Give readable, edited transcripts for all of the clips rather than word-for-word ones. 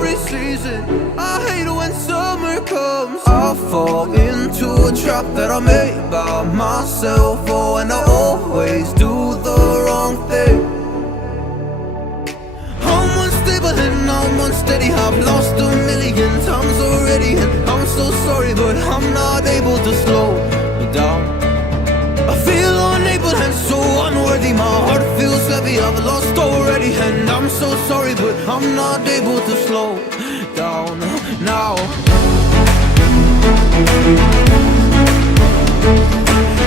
every season. I hate when summer comes. I fall into a trap that I made by myself. Oh, and I always do the wrong thing. I'm unstable and I'm unsteady. I've lost a million times already, and I'm so sorry, but I'm not able to slow down. I feel unable and so unworthy. My heart feels heavy, I've lost already, and I'm so sorry, but I'm not able to slow down now.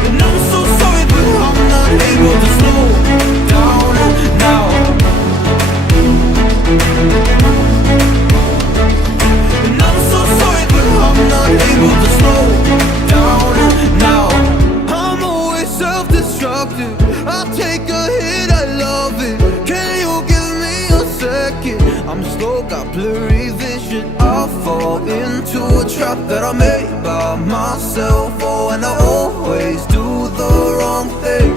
And I'm so sorry, but I'm not able to slow down now. And I'm so sorry, but I'm not able to slow down now. I'm always self-destructive. I take a hit, I love it. Can you give me a second? I'm slow, got blurry vision. I fall into a trap that I made by myself. Oh, and I always do the wrong thing.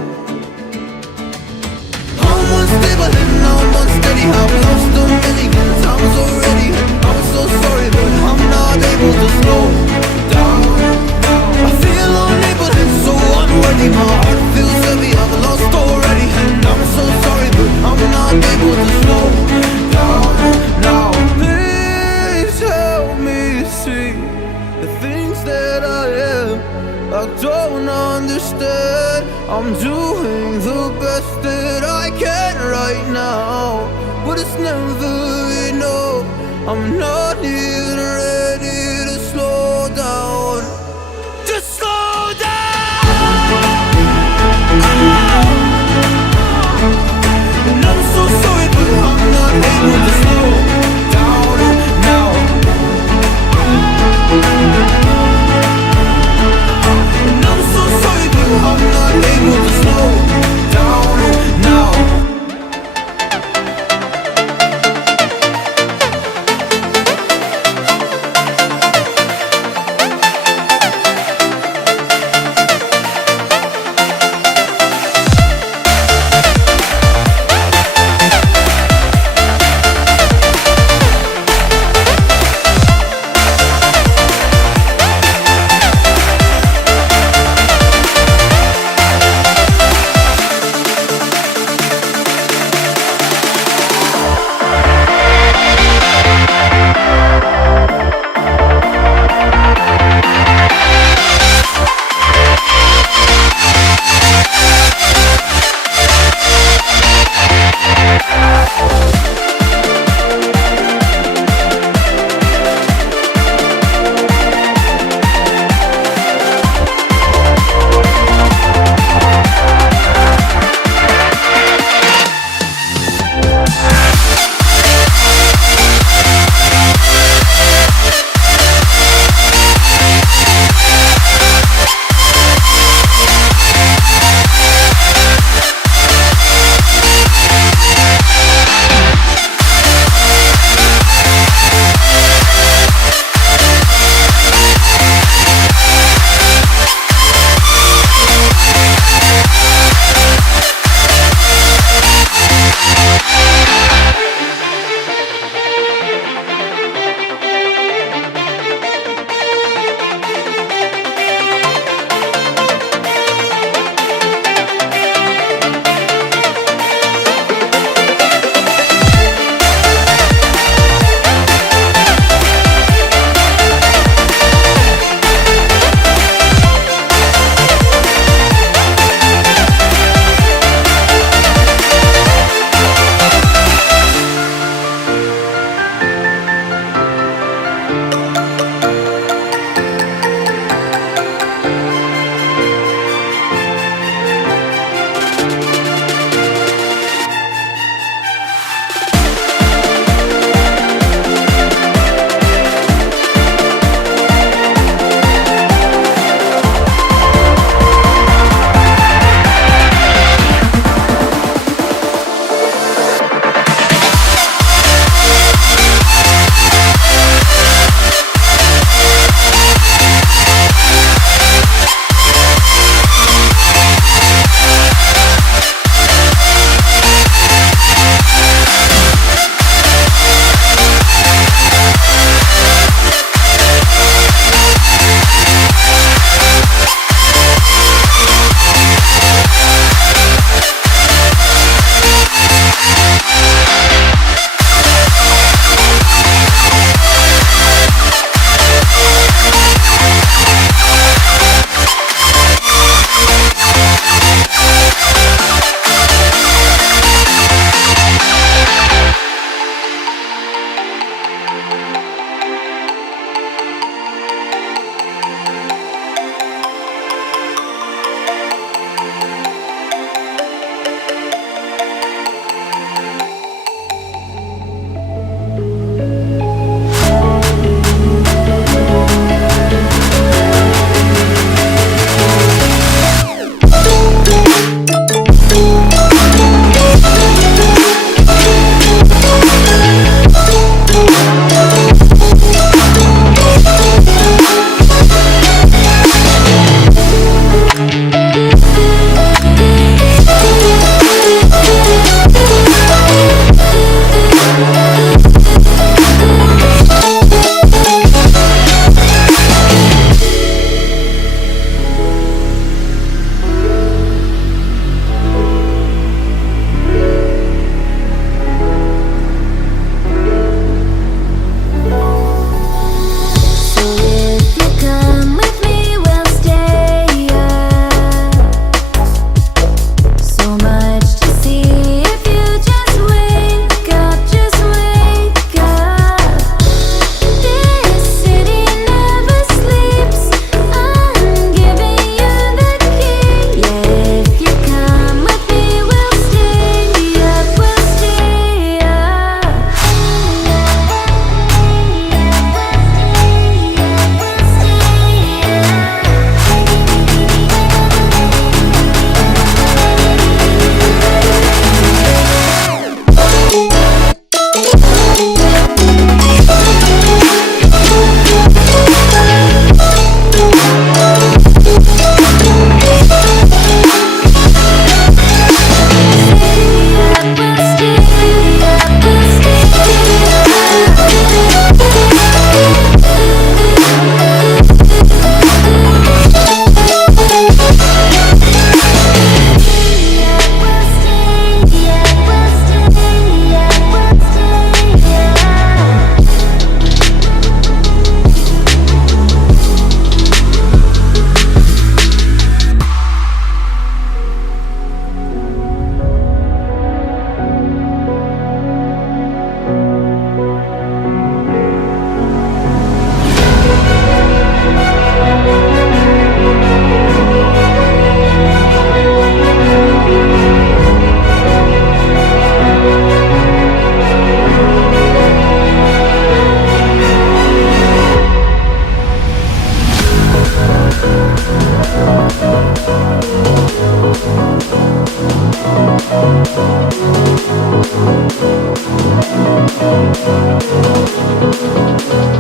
I'm unstable and I'm unsteady. I've lost a million times already, and I'm so sorry, but I'm not able to slow down. I feel unable and so unworthy. My heart feels heavy, I've lost already, and I'm so sorry, but I'm not able to slow down now. Please help me see the things that I am. I don't understand. I'm doing the best that I can right now, but it's never enough. I'm not even ready to slow down. Just slow down. And I'm so sorry, but I'm not able to slow down now. And I'm so sorry, but I'm not able to slow down now. Thank